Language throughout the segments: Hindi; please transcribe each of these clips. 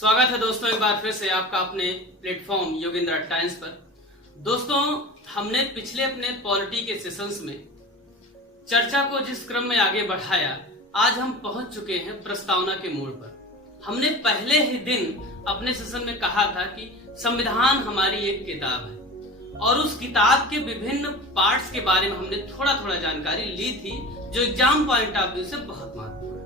स्वागत है दोस्तों एक बार फिर से आपका अपने प्लेटफॉर्म योगेंद्र टाइम्स पर। दोस्तों, हमने पिछले अपने पॉलिटी के सेशंस में चर्चा को जिस क्रम में आगे बढ़ाया, आज हम पहुंच चुके हैं प्रस्तावना के मोड़ पर। हमने पहले ही दिन अपने सेशन में कहा था कि संविधान हमारी एक किताब है और उस किताब के विभिन्न पार्ट्स के बारे में हमने थोड़ा थोड़ा जानकारी ली थी जो एग्जाम पॉइंट ऑफ व्यू से बहुत महत्वपूर्ण है।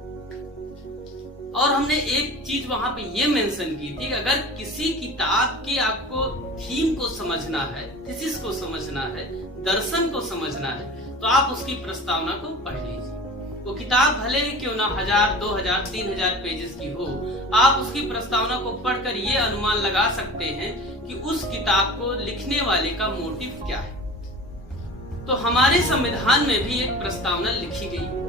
और हमने एक चीज वहां पे ये मेंशन की थी कि अगर किसी किताब की आपको थीम को समझना है, थीसिस को समझना है, दर्शन को समझना है, तो आप उसकी प्रस्तावना को पढ़ लीजिए। वो किताब भले ही क्यों ना 1000, 2000, 3000 पेजेस की हो, आप उसकी प्रस्तावना को पढ़कर ये अनुमान लगा सकते हैं कि उस किताब को लिखने वाले का मोटिव क्या है। तो हमारे संविधान में भी एक प्रस्तावना लिखी गई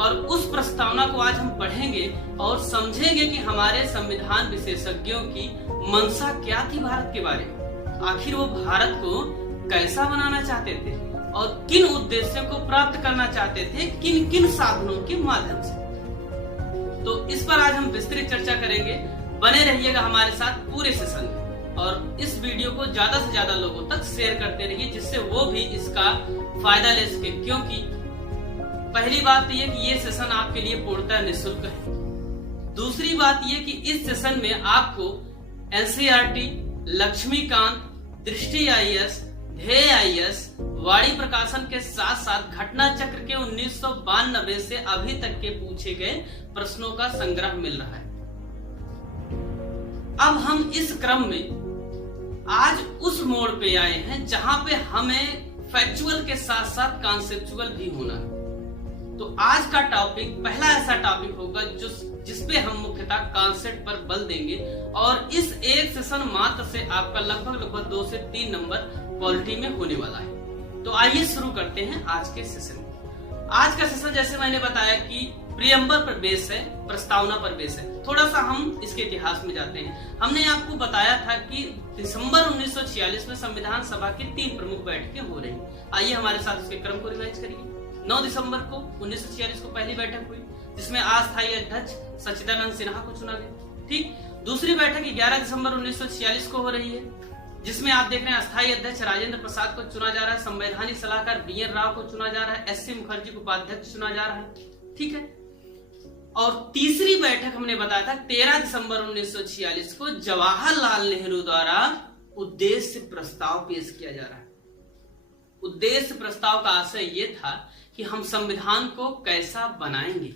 और उस प्रस्तावना को आज हम पढ़ेंगे और समझेंगे कि हमारे संविधान विशेषज्ञों की मंशा क्या थी भारत के बारे में। आखिर वो भारत को कैसा बनाना चाहते थे और किन उद्देश्यों को प्राप्त करना चाहते थे, किन किन साधनों के माध्यम से। तो इस पर आज हम विस्तृत चर्चा करेंगे। बने रहिएगा हमारे साथ पूरे सेशन में और इस वीडियो को ज्यादा से ज्यादा लोगों तक शेयर करते रहिए जिससे वो भी इसका फायदा ले सके। क्योंकि पहली बात तो ये कि ये सेशन आपके लिए पूर्णतः निःशुल्क है। दूसरी बात ये कि इस सेशन में आपको एनसीईआरटी, लक्ष्मीकांत, दृष्टि आईएएस, ध्येय आईएएस, वाणी प्रकाशन के साथ साथ घटना चक्र के 1992 से अभी तक के पूछे गए प्रश्नों का संग्रह मिल रहा है। अब हम इस क्रम में आज उस मोड़ पे आए हैं जहां पे हमें फैक्चुअल के साथ साथ कॉन्सेप्चुअल भी होना है। तो आज का टॉपिक पहला ऐसा टॉपिक होगा जिसपे हम मुख्यतः कॉन्सेप्ट पर बल देंगे और इस एक सेशन मात्र से आपका लगभग 2 से 3 नंबर पॉलिटी में होने वाला है। तो आइए शुरू करते हैं आज के सेशन में। आज का सेशन जैसे मैंने बताया कि प्रियम्बर पर बेस है, प्रस्तावना पर बेस है। थोड़ा सा हम इसके इतिहास में जाते हैं। हमने आपको बताया था कि दिसंबर 1946 में संविधान सभा की 3 प्रमुख बैठकें हो रही। आइए हमारे साथ उसके क्रम को रिवाइज करिए। 9 दिसंबर को 1946 को पहली बैठक हुई जिसमें अस्थायी अध्यक्ष सच्चिदानंद सिन्हा को चुना गया। ठीक, दूसरी बैठक 11 दिसंबर 1946 को हो रही है जिसमें आप देख रहे हैं अस्थायी अध्यक्ष राजेंद्र प्रसाद को चुना जा रहा है, संवैधानिक सलाहकार BN राव को चुना जा रहा है, SC मुखर्जी को उपाध्यक्ष चुना जा रहा है। ठीक है, और तीसरी बैठक हमने बताया था 13 दिसंबर 1946 को जवाहरलाल नेहरू द्वारा उद्देश्य प्रस्ताव पेश किया जा रहा है। उद्देश्य प्रस्ताव का आशय यह था कि हम संविधान को कैसा बनाएंगे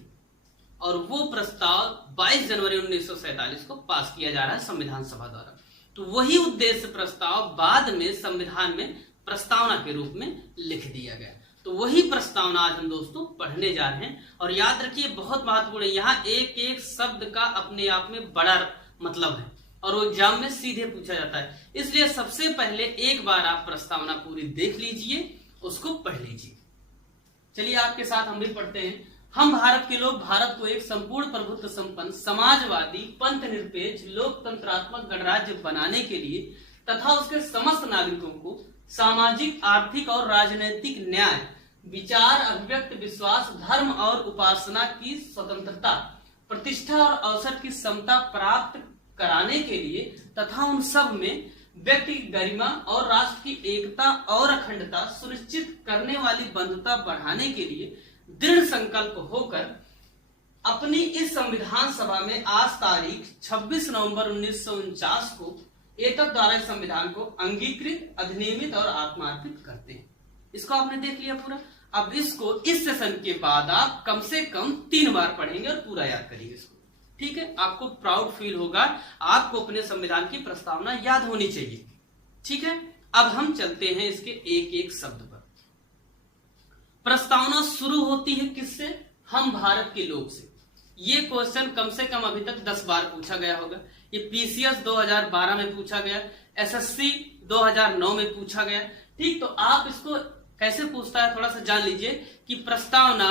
और वो प्रस्ताव 22 जनवरी 1947 को पास किया जा रहा है संविधान सभा द्वारा। तो वही उद्देश्य प्रस्ताव बाद में संविधान में प्रस्तावना के रूप में लिख दिया गया। तो वही प्रस्तावना आज हम दोस्तों पढ़ने जा रहे हैं और याद रखिए बहुत महत्वपूर्ण है। यहाँ एक एक शब्द का अपने आप में बड़ा मतलब है और वो एग्जाम में सीधे पूछा जाता है। इसलिए सबसे पहले एक बार आप प्रस्तावना पूरी देख लीजिए, उसको पढ़ लीजिए। चलिए आपके साथ हम भी पढ़ते हैं। हम भारत के लोग भारत को एक संपूर्ण प्रभुत्व संपन्न, समाजवादी, पंथ निरपेक्ष, लोकतंत्रात्मक गणराज्य बनाने के लिए तथा उसके समस्त नागरिकों को सामाजिक, आर्थिक और राजनीतिक न्याय, विचार, अभिव्यक्ति, विश्वास, धर्म और उपासना की स्वतंत्रता, प्रतिष्ठा और अवसर की समता प्राप्त कराने के लिए तथा उन सब में व्यक्ति की गरिमा और राष्ट्र की एकता और अखंडता सुनिश्चित करने वाली बंधुता बढ़ाने के लिए दृढ़ संकल्प होकर अपनी इस संविधान सभा में आज तारीख 26 नवंबर 1949 को एतद द्वारा संविधान को अंगीकृत, अधिनियमित और आत्मार्पित करते हैं। इसको आपने देख लिया पूरा। अब इसको इस सेशन के बाद आप कम से कम 3 बार पढ़ेंगे और पूरा याद करेंगे इसको। ठीक है, आपको प्राउड फील होगा, आपको अपने संविधान की प्रस्तावना याद होनी चाहिए। ठीक है, अब हम चलते हैं इसके एक एक शब्द पर। प्रस्तावना शुरू होती है किससे? हम भारत के लोग से। ये क्वेश्चन कम से कम अभी तक 10 बार पूछा गया होगा। ये PCS 2012 में पूछा गया, SSC 2009 में पूछा गया। ठीक, तो आप इसको कैसे पूछता है थोड़ा सा जान लीजिए कि प्रस्तावना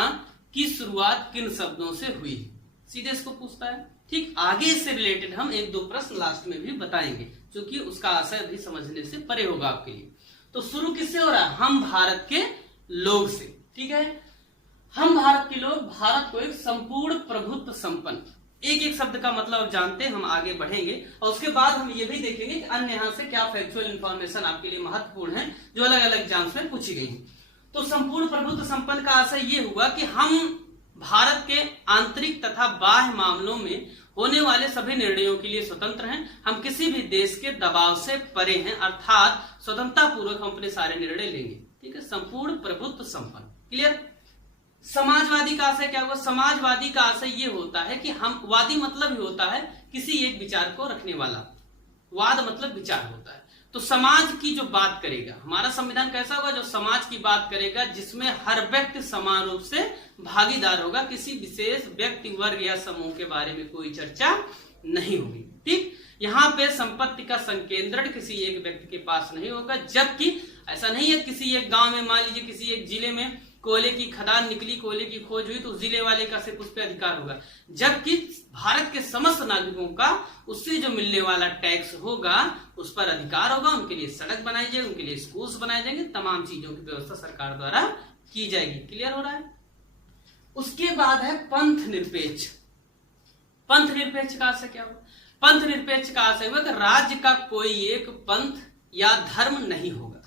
की शुरुआत किन शब्दों से हुई, सीधे इसको पूछता है। ठीक, आगे इससे रिलेटेड हम 1-2 प्रश्न लास्ट में भी बताएंगे क्योंकि उसका आशय भी समझने से परे होगा आपके लिए। तो शुरू किससे हो रहा है? हम भारत के लोग से। ठीक है, हम भारत के लोग भारत को एक संपूर्ण प्रभुत्व संपन्न, एक एक शब्द का मतलब जानते हम आगे बढ़ेंगे और उसके बाद हम ये भी देखेंगे कि अन्य यहाँ से क्या फैक्चुअल इंफॉर्मेशन आपके लिए महत्वपूर्ण है जो अलग अलग एग्जाम्स में पूछी गई है। तो संपूर्ण प्रभुत्व संपन्न का आशय ये हुआ कि हम भारत के आंतरिक तथा बाह्य मामलों में होने वाले सभी निर्णयों के लिए स्वतंत्र हैं। हम किसी भी देश के दबाव से परे हैं, अर्थात स्वतंत्रता पूर्वक हम अपने सारे निर्णय लेंगे। ठीक है, संपूर्ण प्रभुत्व संपन्न। क्लियर। समाजवादी का आशय क्या हुआ? समाजवादी का आशय ये होता है कि हम, वादी मतलब ही होता है किसी एक विचार को रखने वाला, वाद मतलब विचार होता है। तो समाज की जो बात करेगा, हमारा संविधान कैसा होगा? जो समाज की बात करेगा, जिसमें हर व्यक्ति समान रूप से भागीदार होगा, किसी विशेष व्यक्ति, वर्ग या समूह के बारे में कोई चर्चा नहीं होगी। ठीक, यहाँ पे संपत्ति का संकेंद्रण किसी एक व्यक्ति के पास नहीं होगा, जबकि ऐसा नहीं है किसी एक गांव में, मान लीजिए किसी एक जिले में कोयले की खदान निकली, कोयले की खोज हुई, तो उस जिले वाले का सिर्फ उस पर अधिकार होगा, जबकि भारत के समस्त नागरिकों का उससे जो मिलने वाला टैक्स होगा उस पर अधिकार होगा। उनके लिए सड़क बनाई जाएगी, उनके लिए स्कूल्स बनाए जाएंगे, तमाम चीजों की व्यवस्था सरकार द्वारा की जाएगी। क्लियर हो रहा है। उसके बाद है पंथ निरपेक्ष। पंथ निरपेक्ष का आशय क्या हुआ? पंथ निरपेक्ष का आशय हुआ कि राज्य का कोई एक पंथ या धर्म नहीं होगा।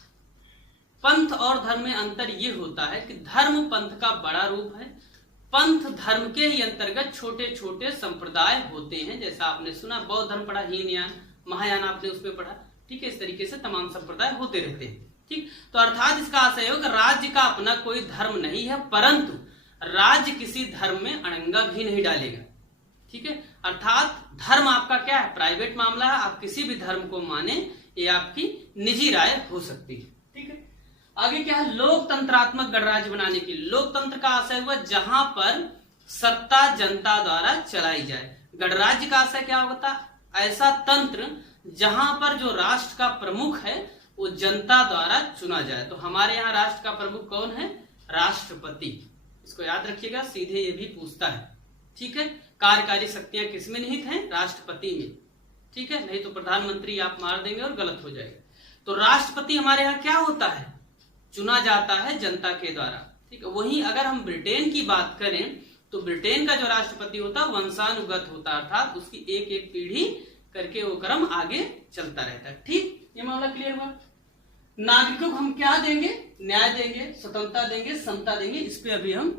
पंथ और धर्म में अंतर यह होता है कि धर्म पंथ का बड़ा रूप है, पंथ धर्म के ही अंतर्गत छोटे छोटे संप्रदाय होते हैं। जैसा आपने सुना, बौद्ध धर्म पढ़ा, हीनयान, महायान आपने उसमें पढ़ा। ठीक है, इस तरीके से तमाम संप्रदाय होते रहते हैं। ठीक, तो अर्थात इसका आशय है कि राज्य का अपना कोई धर्म नहीं है, परंतु राज्य किसी धर्म में अड़ंगा भी नहीं डालेगा। ठीक है, अर्थात धर्म आपका क्या है? प्राइवेट मामला है, आप किसी भी धर्म को माने, ये आपकी निजी राय हो सकती है। ठीक है, आगे क्या है? लोकतंत्रात्मक गणराज्य बनाने की। लोकतंत्र का आशय हुआ जहां पर सत्ता जनता द्वारा चलाई जाए। गणराज्य का आशय क्या होता? ऐसा तंत्र जहां पर जो राष्ट्र का प्रमुख है वो जनता द्वारा चुना जाए। तो हमारे यहाँ राष्ट्र का प्रमुख कौन है? राष्ट्रपति। इसको याद रखिएगा, सीधे ये भी पूछता है। ठीक है, कार्यकारी शक्तियां किसमें निहित हैं? राष्ट्रपति में। ठीक है, नहीं तो प्रधानमंत्री आप मार देंगे और गलत हो जाएगा। तो राष्ट्रपति हमारे यहाँ क्या होता है? चुना जाता है जनता के द्वारा। ठीक है, वहीं अगर हम ब्रिटेन की बात करें तो ब्रिटेन का जो राष्ट्रपति होता है वंशानुगत होता है, अर्थात उसकी एक एक पीढ़ी करके वो क्रम आगे चलता रहता है। ठीक, ये मामला क्लियर हुआ। नागरिकों को हम क्या देंगे? न्याय देंगे, स्वतंत्रता देंगे, समता देंगे। इस पे अभी हम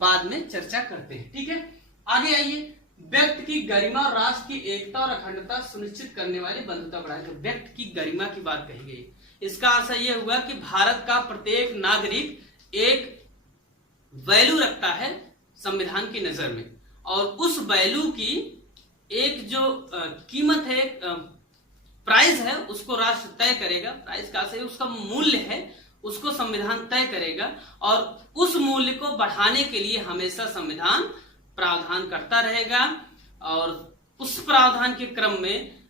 बाद में चर्चा करते हैं। ठीक है, आगे आइए। व्यक्ति की गरिमा और राष्ट्र की एकता और अखंडता सुनिश्चित करने वाली बंधुता बढ़ाए। तो व्यक्ति की गरिमा की बात कही गई। इसका आशय यह हुआ कि भारत का प्रत्येक नागरिक एक वैल्यू रखता है संविधान की नजर में, और उस वैल्यू की एक जो कीमत है, प्राइस है, उसको राष्ट्र तय करेगा। प्राइस का आशय उसका मूल्य है, उसको संविधान तय करेगा, और उस मूल्य को बढ़ाने के लिए हमेशा संविधान प्रावधान करता रहेगा। और उस प्रावधान के क्रम में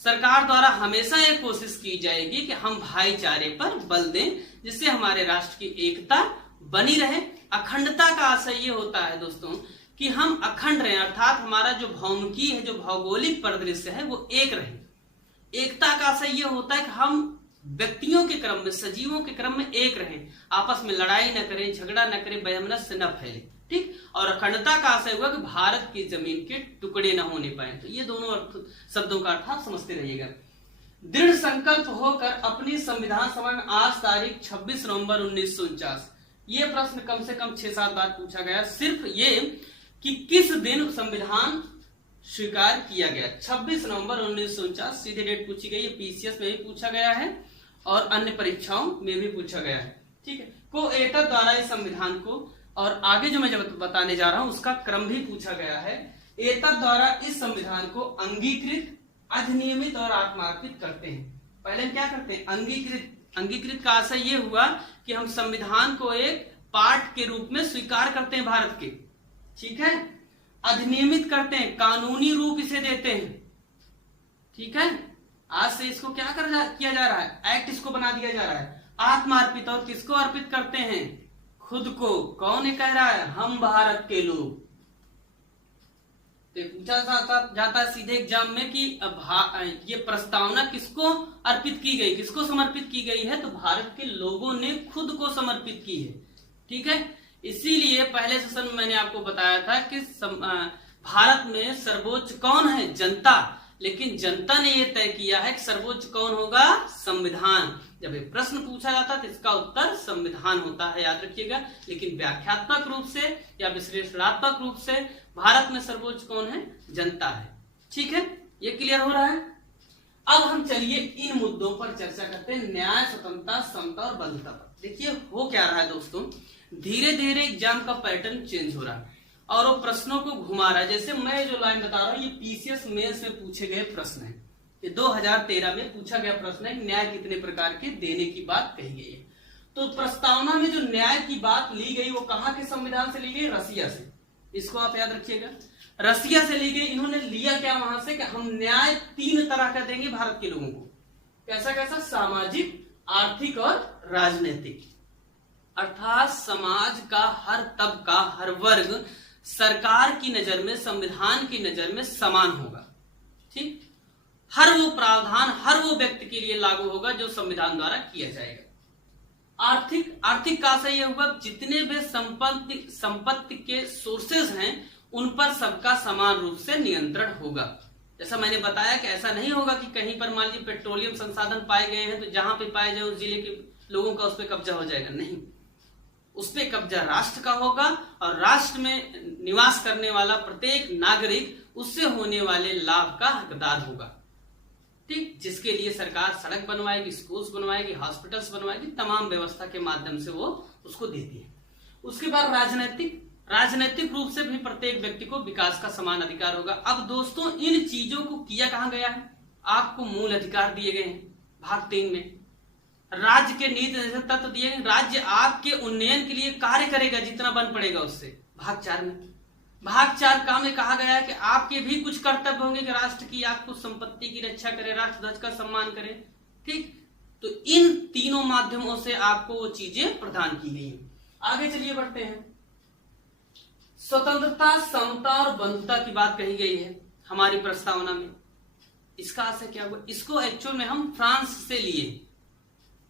सरकार द्वारा हमेशा ये कोशिश की जाएगी कि हम भाईचारे पर बल दें, जिससे हमारे राष्ट्र की एकता बनी रहे। अखंडता का आशय ये होता है दोस्तों कि हम अखंड रहें, अर्थात हमारा जो भौमिकी है, जो भौगोलिक परिदृश्य है, वो एक रहे। एकता का आशय ये होता है कि हम व्यक्तियों के क्रम में, सजीवों के क्रम में एक रहें, आपस में लड़ाई न करें, झगड़ा न करें, वैमनस्य न फैले। ठीक, और अखंडता का आशय हुआ कि भारत की जमीन के टुकड़े न होने पाए। तो ये दोनों शब्दों का अर्थ समझते रहिएगा। दृढ़ संकल्प होकर अपनी संविधान सभा में आज तारीख 26 नवंबर 1949, ये प्रश्न कम से कम 6-7 बार पूछा गया। सिर्फ ये कि किस दिन संविधान स्वीकार किया गया। 26 नवंबर 1949 सीधे डेट पूछी गई है। पीसीएस में भी पूछा गया है और अन्य परीक्षाओं में भी पूछा गया है। ठीक है, को एतद द्वारा इस संविधान को, और आगे जो मैं जब बताने जा रहा हूं उसका क्रम भी पूछा गया है। एतद द्वारा इस संविधान को अंगीकृत, अधिनियमित और आत्मार्पित करते हैं। पहले हम क्या करते हैं? अंगीकृत। अंगीकृत का आशय ये हुआ कि हम संविधान को एक पार्ट के रूप में स्वीकार करते हैं भारत के। ठीक है, अधिनियमित करते हैं, कानूनी रूप इसे देते हैं। ठीक है, आज से इसको क्या किया जा रहा है? एक्ट इसको बना दिया जा रहा है। आत्मार्पित, और किसको अर्पित करते हैं? खुद को। कौन कह रहा है? हम भारत के लोग। तो पूछा जाता है सीधे एग्जाम में कि ये प्रस्तावना किसको अर्पित की गई, किसको समर्पित की गई है? तो भारत के लोगों ने खुद को समर्पित की है। ठीक है, इसीलिए पहले सेशन में मैंने आपको बताया था कि भारत में सर्वोच्च कौन है? जनता। लेकिन जनता ने यह तय किया है कि सर्वोच्च कौन होगा? संविधान। जब ये प्रश्न पूछा जाता है तो इसका उत्तर संविधान होता है, याद रखिएगा। लेकिन व्याख्यात्मक रूप से या विश्लेषणात्मक रूप से भारत में सर्वोच्च कौन है? जनता है। ठीक है, ये क्लियर हो रहा है। अब हम चलिए इन मुद्दों पर चर्चा करते हैं, न्याय, स्वतंत्रता, समता और बंधुता पर। देखिए हो क्या रहा है दोस्तों, धीरे धीरे एग्जाम का पैटर्न चेंज हो रहा है और वो प्रश्नों को घुमा रहा है। जैसे मैं जो लाइन बता रहा हूं ये पीसीएस मेंस में पूछे गए प्रश्न है। ये 2013 में पूछा गया प्रश्न है, न्याय कितने प्रकार के देने की बात कही गई है। तो प्रस्तावना में जो न्याय की बात ली गई वो कहां के संविधान से ली गई? रसिया से। इसको आप याद रखिएगा, रसिया से ली गई। इन्होंने लिया क्या वहां से कि हम न्याय 3 तरह का देंगे भारत के लोगों को। कैसा कैसा? सामाजिक, आर्थिक और राजनीतिक। अर्थात समाज का हर तबका, हर वर्ग सरकार की नजर में, संविधान की नजर में समान होगा। ठीक, हर वो प्रावधान हर वो व्यक्ति के लिए लागू होगा जो संविधान द्वारा किया जाएगा। आर्थिक का से यह होगा जितने भी संपत्ति के सोर्सेज हैं उन पर सबका समान रूप से नियंत्रण होगा। जैसा मैंने बताया कि ऐसा नहीं होगा कि कहीं पर मान लीजिए पेट्रोलियम संसाधन पाए गए हैं तो जहां पे पाए जाए उस जिले के लोगों का उस पर कब्जा हो जाएगा। नहीं, उस पर कब्जा राष्ट्र का होगा और राष्ट्र में निवास करने वाला प्रत्येक नागरिक उससे होने वाले लाभ का हकदार होगा। ठीक, जिसके लिए सरकार सड़क बनवाएगी, स्कूल्स बनवाएगी, हॉस्पिटल्स बनवाएगी, तमाम व्यवस्था के माध्यम से वो उसको देती है। उसके बाद राजनीतिक रूप से भी प्रत्येक व्यक्ति को विकास का समान अधिकार होगा। अब दोस्तों इन चीजों को किया कहां गया है? आपको मूल अधिकार दिए गए हैं भाग 3 में। राज्य के नीति तत्व दिए गए, राज्य आपके उन्नयन के लिए कार्य करेगा जितना बन पड़ेगा उससे। भाग 4 में, भाग 4 का में कहा गया है कि आपके भी कुछ कर्तव्य होंगे कि राष्ट्र की आपको संपत्ति की रक्षा करे, राष्ट्र ध्वज का सम्मान करे। ठीक, तो इन तीनों माध्यमों से आपको वो चीजें प्रदान की गई हैं। आगे चलिए बढ़ते हैं। स्वतंत्रता, समता और बंधुता की बात कही गई है हमारी प्रस्तावना में। इसका असर क्या हुआ? इसको एक्चुअल में हम फ्रांस से लिए।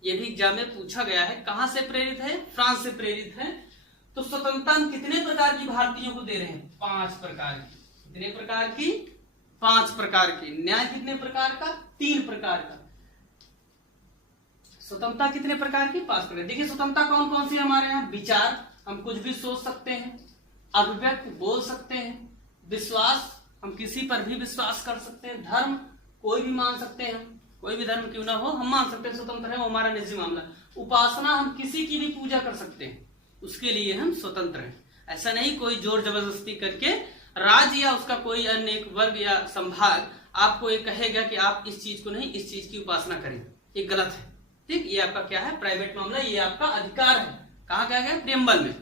यह भी एग्जाम में पूछा गया है। कहां से प्रेरित है? फ्रांस से प्रेरित है। तो स्वतंत्रता हम कितने प्रकार की भारतीयों को दे रहे हैं? 5 प्रकार की। कितने प्रकार की? 5 प्रकार की। न्याय कितने प्रकार का? 3 प्रकार का। स्वतंत्रता कितने प्रकार की? 5 प्रकार। देखिए स्वतंत्रता कौन कौन सी हमारे यहाँ? विचार, हम कुछ भी सोच सकते हैं। अभिव्यक्ति, बोल सकते हैं। विश्वास, हम किसी पर भी विश्वास कर सकते हैं। धर्म, कोई भी मान सकते हैं, कोई भी धर्म क्यों ना हो हम मान सकते हैं, स्वतंत्र है, वो हमारा निजी मामला। उपासना, हम किसी की भी पूजा कर सकते हैं, उसके लिए हम स्वतंत्र हैं। ऐसा नहीं कोई जोर जबरदस्ती करके राज्य या उसका कोई अन्य एक वर्ग या संभाग आपको ये कहेगा कि आप इस चीज को नहीं, इस चीज की उपासना करें, ये गलत है। ठीक, ये आपका क्या है? प्राइवेट मामला, ये आपका अधिकार है। कहा क्या गया? प्रियम्बल में।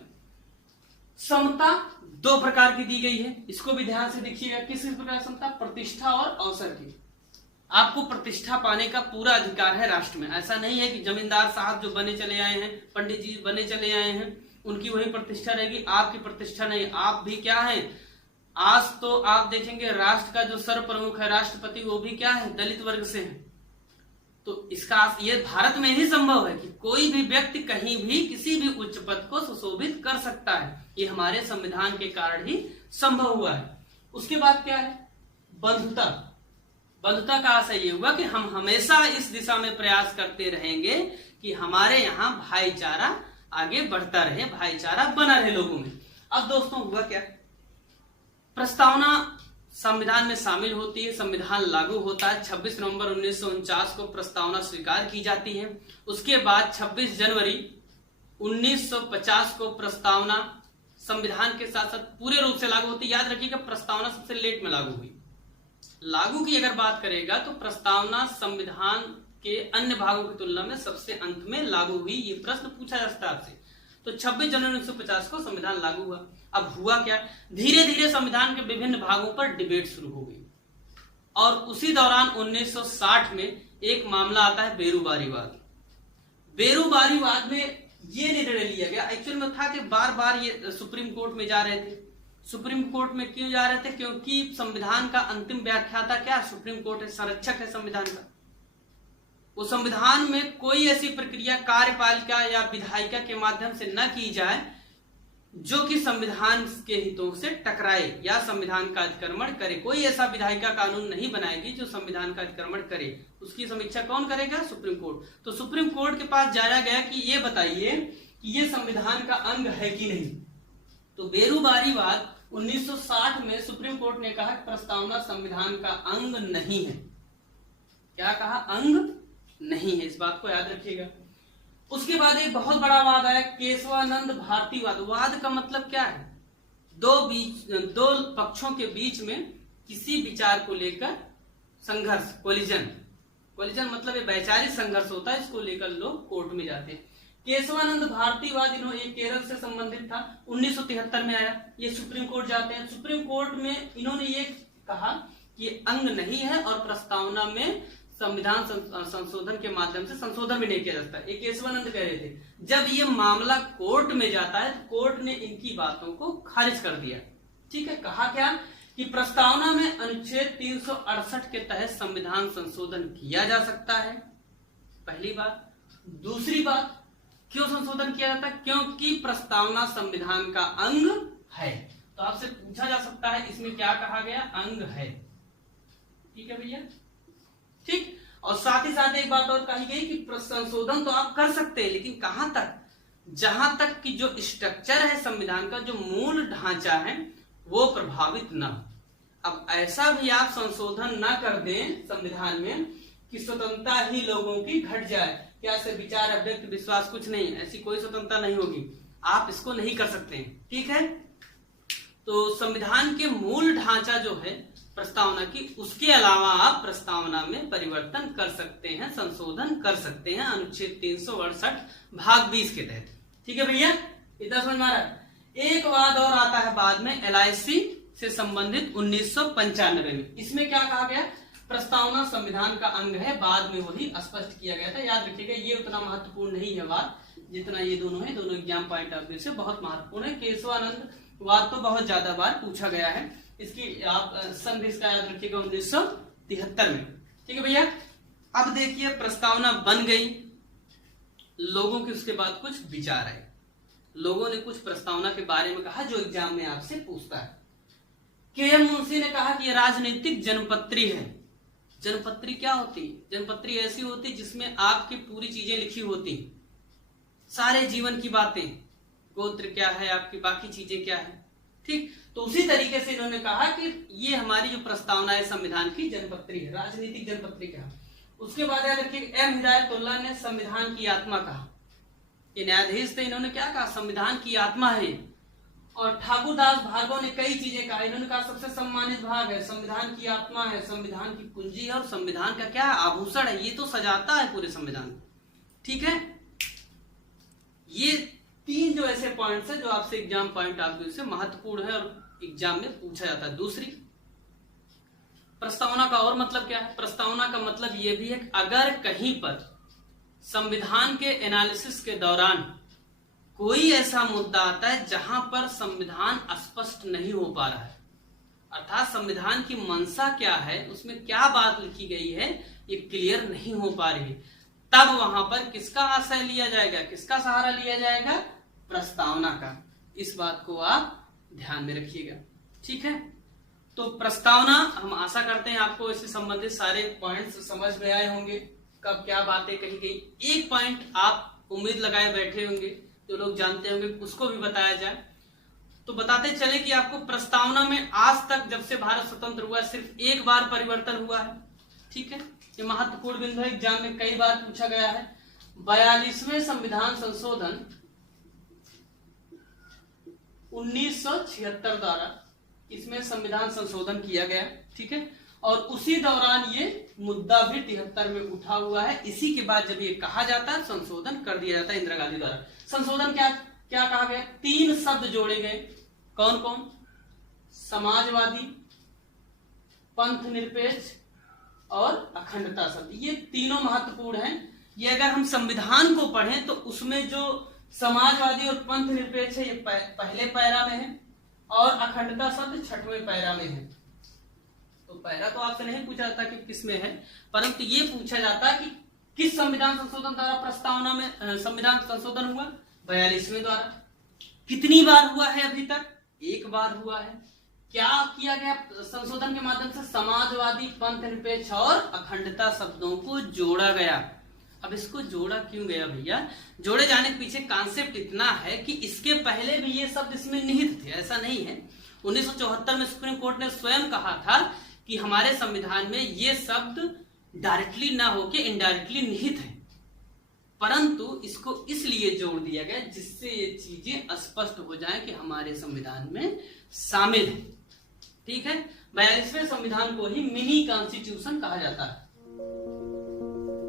समता 2 प्रकार की दी गई है, इसको भी ध्यान से देखिएगा। किस प्रकार समता? प्रतिष्ठा और अवसर की। आपको प्रतिष्ठा पाने का पूरा अधिकार है राष्ट्र में। ऐसा नहीं है कि जमींदार साहब जो बने चले आए हैं, पंडित जी बने चले आए हैं, उनकी वही प्रतिष्ठा रहेगी, आपकी प्रतिष्ठा नहीं। आप भी क्या हैं? आज तो आप देखेंगे राष्ट्र का जो सर्व प्रमुख है राष्ट्रपति, वो भी क्या है? दलित वर्ग से है। तो इसका ये भारत में ही संभव है कि कोई भी व्यक्ति कहीं भी किसी भी उच्च पद को सुशोभित कर सकता है। ये हमारे संविधान के कारण ही संभव हुआ है। उसके बाद क्या है? बंधुता। बंधुता का आशय ये हुआ कि हम हमेशा इस दिशा में प्रयास करते रहेंगे कि हमारे यहाँ भाईचारा आगे बढ़ता रहे, भाईचारा बना रहे लोगों में। अब दोस्तों हुआ क्या? प्रस्तावना संविधान में शामिल होती है, संविधान लागू होता है। 26 नवंबर 1949 को प्रस्तावना स्वीकार की जाती है। उसके बाद 26 जनवरी 1950 को प्रस्तावना संविधान के साथ साथ पूरे रूप से लागू होती है। याद रखिएगा प्रस्तावना सबसे लेट में लागू हुई। लागू की अगर बात करेगा तो प्रस्तावना संविधान के अन्य भागों की तुलना में सबसे अंत में लागू हुई। ये प्रश्न पूछा जा सकता है आपसे। तो 26 जनवरी 1950 को संविधान लागू हुआ। अब हुआ क्या? धीरे धीरे संविधान के विभिन्न भागों पर डिबेट शुरू हो गई और उसी दौरान 1960 में एक मामला आता है बेरूबारीवाद। बेरूबारीवाद में ये निर्णय लिया गया, एक्चुअल में था कि बार बार ये सुप्रीम कोर्ट में जा रहे थे। सुप्रीम कोर्ट में क्यों जा रहे थे? क्योंकि संविधान का अंतिम व्याख्याता क्या? सुप्रीम कोर्ट है, संरक्षक है संविधान का। वो संविधान में कोई ऐसी प्रक्रिया कार्यपालिका या विधायिका के माध्यम से न की जाए जो कि संविधान के हितों से टकराए या संविधान का अतिक्रमण करे। कोई ऐसा विधायिका कानून नहीं बनाएगी जो संविधान का अतिक्रमण करे। उसकी समीक्षा कौन करेगा? Supreme court. तो सुप्रीम कोर्ट के पास जाया गया कि ये बताइए कि ये संविधान का अंग है कि नहीं। तो बेरुबारीवाद 1960 में सुप्रीम कोर्ट ने कहा कि प्रस्तावना संविधान का अंग नहीं है। क्या कहा? अंग नहीं है। इस बात को याद रखिएगा। उसके बाद एक बहुत बड़ा वाद आया, केशवानंद भारतीवाद। वाद का मतलब क्या है? दो पक्षों के बीच में किसी विचार को लेकर संघर्ष, कोलिजन मतलब वैचारिक संघर्ष होता है, इसको लेकर लोग कोर्ट में जाते हैं। केशवानंद भारतीवाद इन्होंने केरल से संबंधित था, 1973 में आया। ये सुप्रीम कोर्ट जाते हैं। सुप्रीम कोर्ट में इन्होंने ये कहा कि अंग नहीं है और प्रस्तावना में संविधान संशोधन के माध्यम से संशोधन भी नहीं किया जाता। ये केशवानंद कह रहे थे। जब ये मामला कोर्ट में जाता है तो कोर्ट ने इनकी बातों को खारिज कर दिया। ठीक है, कहा क्या कि प्रस्तावना में अनुच्छेद 368 के तहत संविधान संशोधन किया जा सकता है, पहली बात। दूसरी बात, क्यों संशोधन किया जाता है? क्योंकि प्रस्तावना संविधान का अंग है। तो आपसे पूछा जा सकता है इसमें क्या कहा गया? अंग है। ठीक है भैया, ठीक। और साथ ही साथ एक बात और कही गई कि संशोधन तो आप कर सकते हैं, लेकिन कहां तक? जहां तक कि जो स्ट्रक्चर है संविधान का, जो मूल ढांचा है, वो प्रभावित न। अब ऐसा भी आप संशोधन न कर दें संविधान में कि स्वतंत्रता ही लोगों की घट जाए। क्या से विचार, अव्यक्त विश्वास कुछ नहीं, ऐसी कोई स्वतंत्रता नहीं होगी। आप इसको नहीं कर सकते हैं। ठीक है, तो संविधान के मूल ढांचा जो है प्रस्तावना की, उसके अलावा आप प्रस्तावना में परिवर्तन कर सकते हैं, संशोधन कर सकते हैं अनुच्छेद 368 भाग 20 के तहत। ठीक है भैया, इतना समझ में आ रहा है। एक वाद और आता है बाद में LIC से संबंधित 1995 में। इसमें क्या कहा गया? प्रस्तावना संविधान का अंग है। बाद में वही स्पष्ट किया गया था। याद रखिएगा, ये उतना महत्वपूर्ण नहीं है वाद जितना ये दोनों है। दोनों एग्जाम पॉइंट ऑफ व्यू से बहुत महत्वपूर्ण है। केशवानंद वाद तो बहुत ज्यादा बार पूछा गया है। इसकी आप सन भी इसका याद रखिएगा, 1973 में। ठीक है भैया, अब देखिए प्रस्तावना बन गई, लोगों के उसके बाद कुछ विचार आए। लोगों ने कुछ प्रस्तावना के बारे में कहा जो एग्जाम में आपसे पूछता है। KM मुंशी ने कहा कि यह राजनीतिक जनपत्री है। जनपत्री क्या होती? जनपत्री ऐसी होती जिसमें आपकी पूरी चीजें लिखी होती, सारे जीवन की बातें, गोत्र क्या है आपकी, बाकी चीजें क्या है। ठीक, तो उसी तरीके से इन्होंने कहा कि ये हमारी जो प्रस्तावना है संविधान की जनपत्री है, राजनीतिक जनपत्री कहा। उसके बाद याद रखिए M हिदायतुल्लाह ने संविधान की आत्मा कहा। ये न्यायाधीश थे, इन्होंने क्या कहा? संविधान की आत्मा है। और ठाकुरदास भार्गव ने कई चीजें कहा। इन्होंने कहा सबसे सम्मानित भाग है, संविधान की आत्मा है, संविधान की कुंजी है और संविधान का क्या है? आभूषण है, ये तो सजाता है पूरे संविधान को। ठीक है, ये तीन जो ऐसे पॉइंट्स है जो आपसे एग्जाम पॉइंट ऑफ व्यू से महत्वपूर्ण है और एग्जाम में पूछा जाता है। दूसरी, प्रस्तावना का और मतलब क्या है? प्रस्तावना का मतलब यह भी है कि अगर कहीं पर संविधान के एनालिसिस के दौरान कोई ऐसा मुद्दा आता है जहां पर संविधान स्पष्ट नहीं हो पा रहा है, अर्थात संविधान की मंशा क्या है, उसमें क्या बात लिखी गई है, ये क्लियर नहीं हो पा रही है, तब वहां पर किसका आश्रय लिया जाएगा, किसका सहारा लिया जाएगा? प्रस्तावना का। इस बात को आप ध्यान में रखिएगा। ठीक है, तो प्रस्तावना, हम आशा करते हैं आपको इससे संबंधित सारे पॉइंट्स समझ में आए होंगे, कब क्या बातें कही गई। एक पॉइंट आप उम्मीद लगाए बैठे होंगे, जो लोग जानते होंगे उसको भी बताया जाए। तो बताते चले कि आपको प्रस्तावना में आज तक जब से भारत स्वतंत्र हुआ सिर्फ एक बार परिवर्तन हुआ है। ठीक है, ये महत्वपूर्ण बिंदु है, एग्जाम में कई बार पूछा गया है। 42वें संविधान संशोधन 1976 द्वारा इसमें संविधान संशोधन किया गया। ठीक है, और उसी दौरान ये मुद्दा भी 73 में उठा हुआ है। इसी के बाद जब ये कहा जाता है संशोधन कर दिया जाता है इंदिरा गांधी द्वारा। संशोधन क्या क्या कहा गया? 3 शब्द जोड़े गए। कौन कौन? समाजवादी, पंथ निरपेक्ष और अखंडता शब्द। ये तीनों महत्वपूर्ण हैं। ये अगर हम संविधान को पढ़ें तो उसमें जो समाजवादी और पंथ निरपेक्ष है ये पहले पैरा में है और अखंडता शब्द 6वें पैरा में है। तो पैरा तो आपसे नहीं पूछा जाता कि किस में है, परंतु ये पूछा जाता है कि किस संविधान संशोधन द्वारा प्रस्तावना में संविधान संशोधन हुआ? 42वें द्वारा। कितनी बार हुआ है अभी तक? एक बार हुआ है। क्या किया गया संशोधन के माध्यम से? समाजवादी, पंथ निरपेक्ष और अखंडता शब्दों को जोड़ा गया। अब इसको जोड़ा क्यों गया भैया? जोड़े जाने के पीछे कॉन्सेप्ट इतना है कि इसके पहले भी ये शब्द इसमें निहित थे, ऐसा नहीं है। 1974 में सुप्रीम कोर्ट ने स्वयं कहा था कि हमारे संविधान में ये शब्द डायरेक्टली ना होके इनडायरेक्टली निहित है, परंतु इसको इसलिए जोड़ दिया गया जिससे ये चीजें स्पष्ट हो जाए कि हमारे संविधान में शामिल है। ठीक है, 42वें संविधान को ही मिनी कॉन्स्टिट्यूशन कहा जाता है,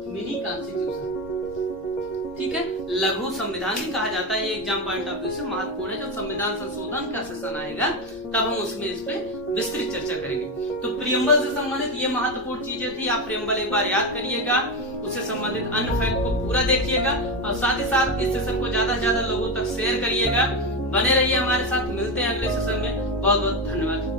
मिनी कॉन्स्टिट्यूशन। ठीक है, लघु संविधान भी कहा जाता है। ये एग्जाम पॉइंट ऑफ व्यू से महत्वपूर्ण है। जब संविधान संशोधन का सेशन आएगा तब हम उसमें इस पे विस्तृत चर्चा करेंगे। तो प्रियम्बल से संबंधित ये महत्वपूर्ण चीजें थी। आप प्रियम्बल एक बार याद करिएगा, उससे संबंधित अन्य फैक्ट को पूरा देखिएगा और साथ ही साथ इस सेशन को ज्यादा से ज्यादा लोगों तक शेयर करिएगा। बने रहिए हमारे साथ, मिलते हैं अगले सेशन में। बहुत बहुत धन्यवाद।